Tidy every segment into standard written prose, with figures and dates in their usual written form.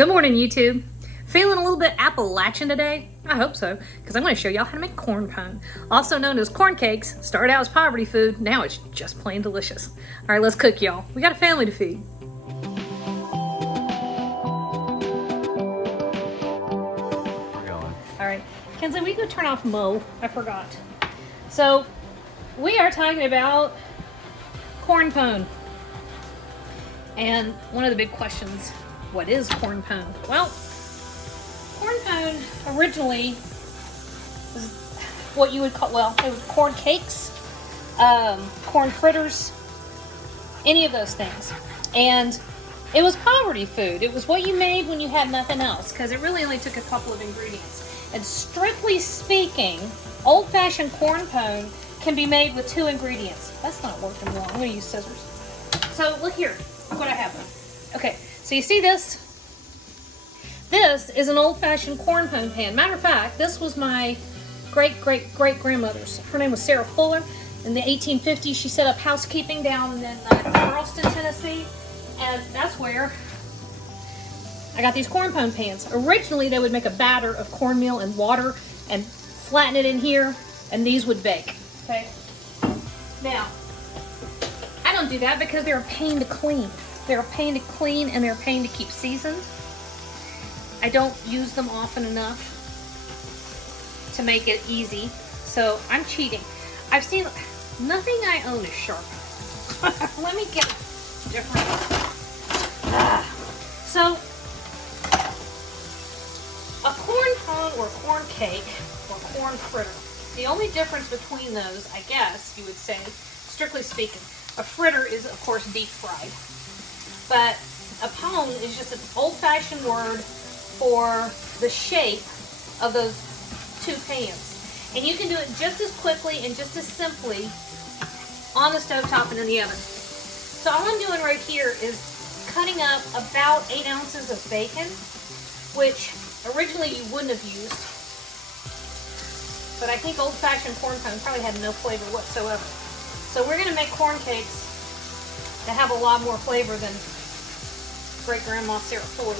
Good morning, YouTube. Feeling a little bit Appalachian today? I hope so, because I'm going to show y'all how to make corn pone, also known as corn cakes. Started out as poverty food, now it's just plain delicious. All right, let's cook, y'all. We got a family to feed. We're going. All right, Kenzie, we go turn off Mo. I forgot. So, we are talking about corn pone. And one of the big questions, what is corn pone? Well, corn pone originally was what you would call, well, it was corn cakes, corn fritters, any of those things. And it was poverty food. It was what you made when you had nothing else, because it really only took a couple of ingredients. And strictly speaking, old-fashioned corn pone can be made with 2 ingredients. That's not working well. I'm going to use scissors. So look here. Look what I have. Okay, so you see this? This is an old-fashioned corn pone pan. Matter of fact, this was my great-great-great-grandmother's. Her name was Sarah Fuller. In the 1850s, she set up housekeeping down in Charleston, Tennessee, and that's where I got these corn pone pans. Originally, they would make a batter of cornmeal and water and flatten it in here, and these would bake. Okay. Now, I don't do that because they're a pain to clean. They're a pain to clean and they're a pain to keep seasoned. I don't use them often enough to make it easy, so I'm cheating. I've seen, nothing I own is sharp. Let me get different. So, a corn pone or corn cake or corn fritter, the only difference between those, I guess you would say, strictly speaking, a fritter is, of course, deep fried. But a pone is just an old-fashioned word for the shape of those 2 pans. And you can do it just as quickly and just as simply on the stovetop and in the oven. So all I'm doing right here is cutting up about 8 ounces of bacon, which originally you wouldn't have used. But I think old-fashioned corn pone probably had no flavor whatsoever. So we're going to make corn cakes that have a lot more flavor than great-grandma Sarah Fuller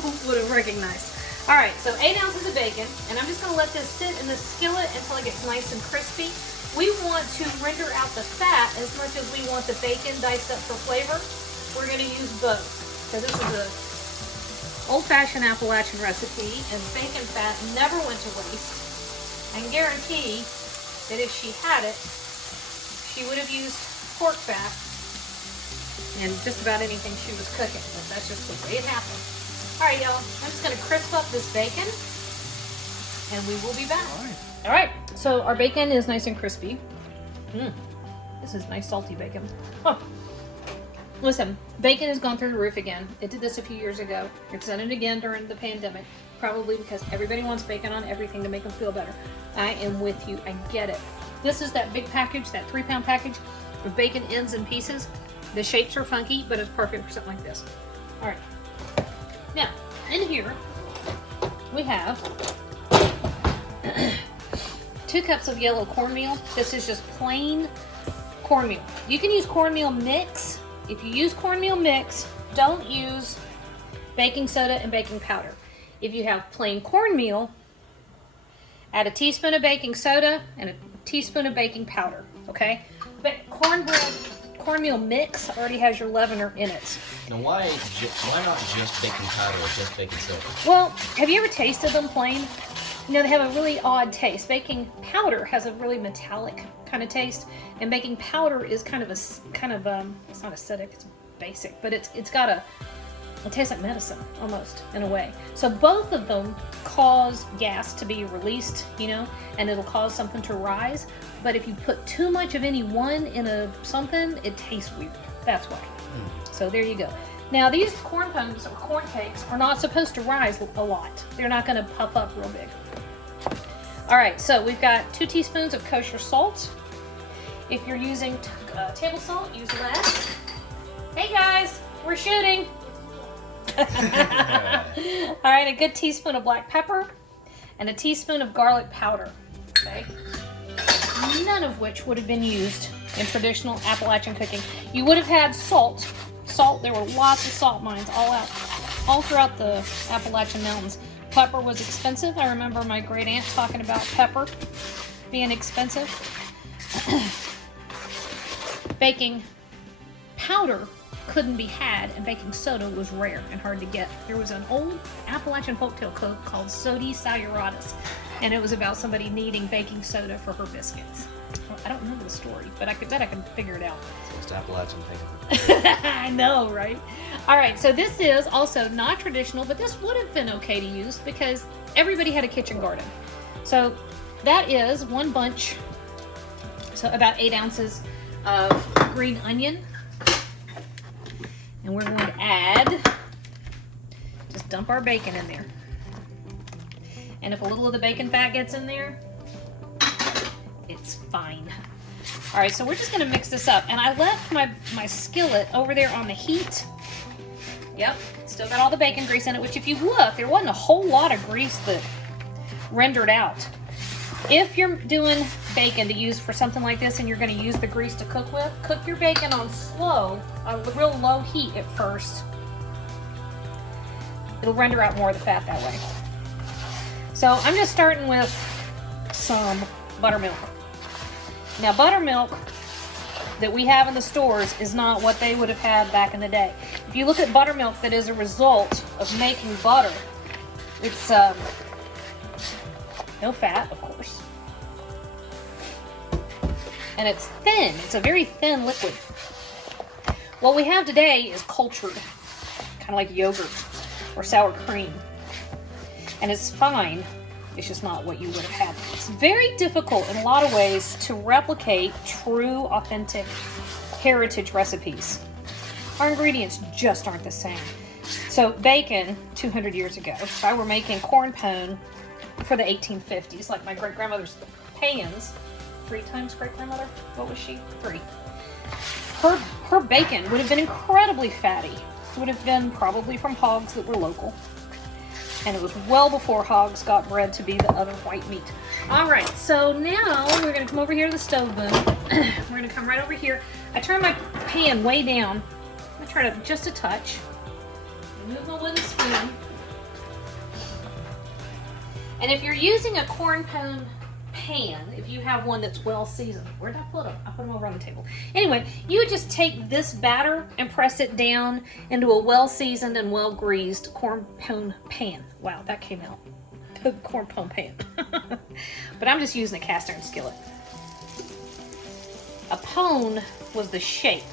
would have recognized. All right, so 8 ounces of bacon, and I'm just going to let this sit in the skillet until it gets nice and crispy. We want to render out the fat as much as we want the bacon diced up for flavor. We're going to use both. So this is a old-fashioned Appalachian recipe, and bacon fat never went to waste. I can guarantee that if she had it, she would have used pork fat and just about anything she was cooking, but that's just the way it happened. All right, y'all, I'm just gonna crisp up this bacon and we will be back. All right, so our bacon is nice and crispy. This is nice salty bacon. Oh. Listen, bacon has gone through the roof again. It did this a few years ago. It's done it again during the pandemic, probably because everybody wants bacon on everything to make them feel better. I am with you, I get it. This is that big package, that 3-pound package of bacon ends and pieces. The shapes are funky, but it's perfect for something like this. All right. Now, in here, we have 2 cups of yellow cornmeal. This is just plain cornmeal. You can use cornmeal mix. If you use cornmeal mix, don't use baking soda and baking powder. If you have plain cornmeal, add a teaspoon of baking soda and a teaspoon of baking powder, okay? But cornmeal mix already has your leavener in it. Now why not just baking powder or just baking soda? Well, have you ever tasted them plain? You know, they have a really odd taste. Baking powder has a really metallic kind of taste, and baking powder is kind of it's not acidic, it's basic, but it tastes like medicine almost in a way. So both of them cause gas to be released, you know, and it'll cause something to rise. But if you put too much of any one in something, it tastes weird. That's why. So there you go. Now these corn pones or corn cakes are not supposed to rise a lot. They're not going to puff up real big. All right, so we've got 2 teaspoons of kosher salt. If you're using table salt, use less. Hey guys, we're shooting. All right, a good teaspoon of black pepper and a teaspoon of garlic powder. Okay, none of which would have been used in traditional Appalachian cooking. You would have had salt. There were lots of salt mines all out all throughout the Appalachian Mountains. Pepper was expensive. I remember my great aunt talking about pepper being expensive. Baking powder couldn't be had, and baking soda was rare and hard to get. There was an old Appalachian folktale called Sodi Sayuratus, and it was about somebody needing baking soda for her biscuits. Well, I don't know the story, but I bet I can figure it out. So it's Appalachian thing. I know, right? All right, so this is also not traditional, but this would have been okay to use because everybody had a kitchen garden. So that is one bunch, so about 8 ounces of green onion. And we're going to add, just dump our bacon in there. And if a little of the bacon fat gets in there, it's fine. All right, so we're just gonna mix this up. And I left my skillet over there on the heat. Yep, still got all the bacon grease in it, which if you look, there wasn't a whole lot of grease that rendered out. If you're doing bacon to use for something like this and you're gonna use the grease to cook with, cook your bacon on real low heat at first. It'll render out more of the fat that way. So I'm just starting with some buttermilk. Now buttermilk that we have in the stores is not what they would have had back in the day. If you look at buttermilk that is a result of making butter, it's no fat, of course. And it's thin. It's a very thin liquid. What we have today is cultured, kind of like yogurt or sour cream. And it's fine. It's just not what you would have had. It's very difficult in a lot of ways to replicate true, authentic heritage recipes. Our ingredients just aren't the same. So bacon, 200 years ago, if I were making corn pone for the 1850s, like my great-grandmother's pans, 3 times great-grandmother, what was she? 3. Her bacon would have been incredibly fatty. It would have been probably from hogs that were local. And it was well before hogs got bred to be the other white meat. All right, so now we're gonna come over here to the stove boom. We're gonna come right over here. I turn my pan way down. I'm gonna try to just a touch. Move my wooden spoon. And if you're using a corn pone pan, if you have one that's well seasoned, where did I put them? I put them over on the table. Anyway, you would just take this batter and press it down into a well seasoned and well greased corn pone pan. Wow, that came out. Corn pone pan. But I'm just using a cast iron skillet. A pone was the shape.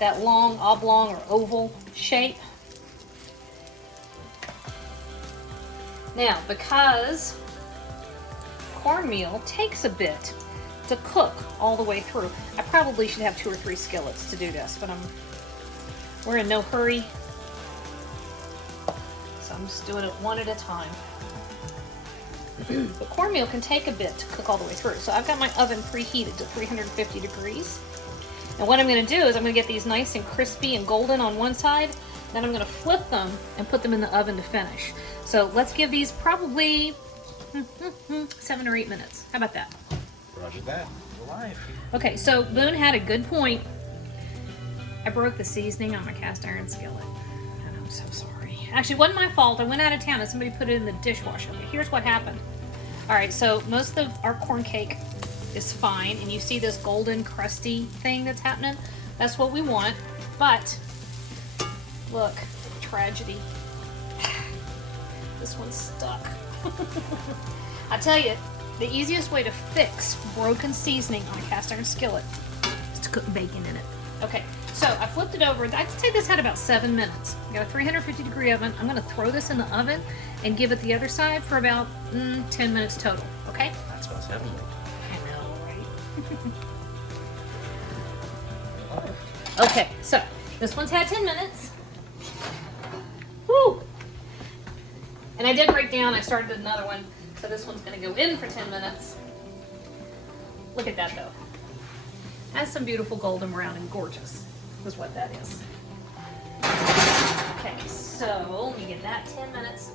That long, oblong, or oval shape. Now, because cornmeal takes a bit to cook all the way through, I probably should have 2 or 3 skillets to do this, but we're in no hurry. So I'm just doing it one at a time. But cornmeal can take a bit to cook all the way through. So I've got my oven preheated to 350 degrees. And what I'm going to do is I'm going to get these nice and crispy and golden on one side. Then I'm going to flip them and put them in the oven to finish. So let's give these probably 7 or 8 minutes. How about that? Roger that. We're live. Okay, so Boone had a good point. I broke the seasoning on my cast iron skillet. And I'm so sorry. Actually, it wasn't my fault. I went out of town and somebody put it in the dishwasher. But here's what happened. All right, so most of our corn cake is fine. And you see this golden, crusty thing that's happening? That's what we want. But, look, tragedy. This one's stuck. I tell you, the easiest way to fix broken seasoning on a cast iron skillet is to cook bacon in it. Okay, so I flipped it over. I'd say this had about 7 minutes. I got a 350 degree oven. I'm gonna throw this in the oven and give it the other side for about 10 minutes total, okay? That smells heavenly. I know, right? Okay, so this one's had 10 minutes. Woo! And I did break down, I started another one, so this one's gonna go in for 10 minutes. Look at that though. Has some beautiful golden brown and gorgeous, is what that is. Okay, so let me get that 10 minutes.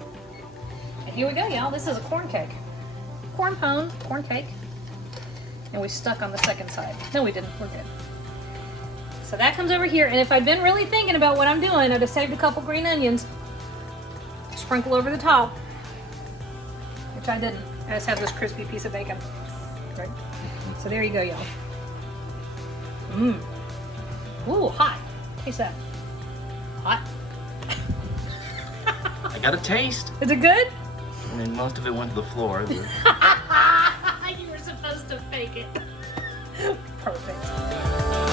And here we go, y'all. This is a corn cake. Corn pone, corn cake. And we stuck on the second side. No, we didn't, we're good. So that comes over here, and if I'd been really thinking about what I'm doing, I'd have saved a couple green onions, sprinkle over the top, which I didn't. I just have this crispy piece of bacon. Right? So there you go, y'all. Mmm. Ooh, hot. Taste that. Hot. I got a taste. Is it good? I mean, most of it went to the floor. But... You were supposed to fake it. Perfect.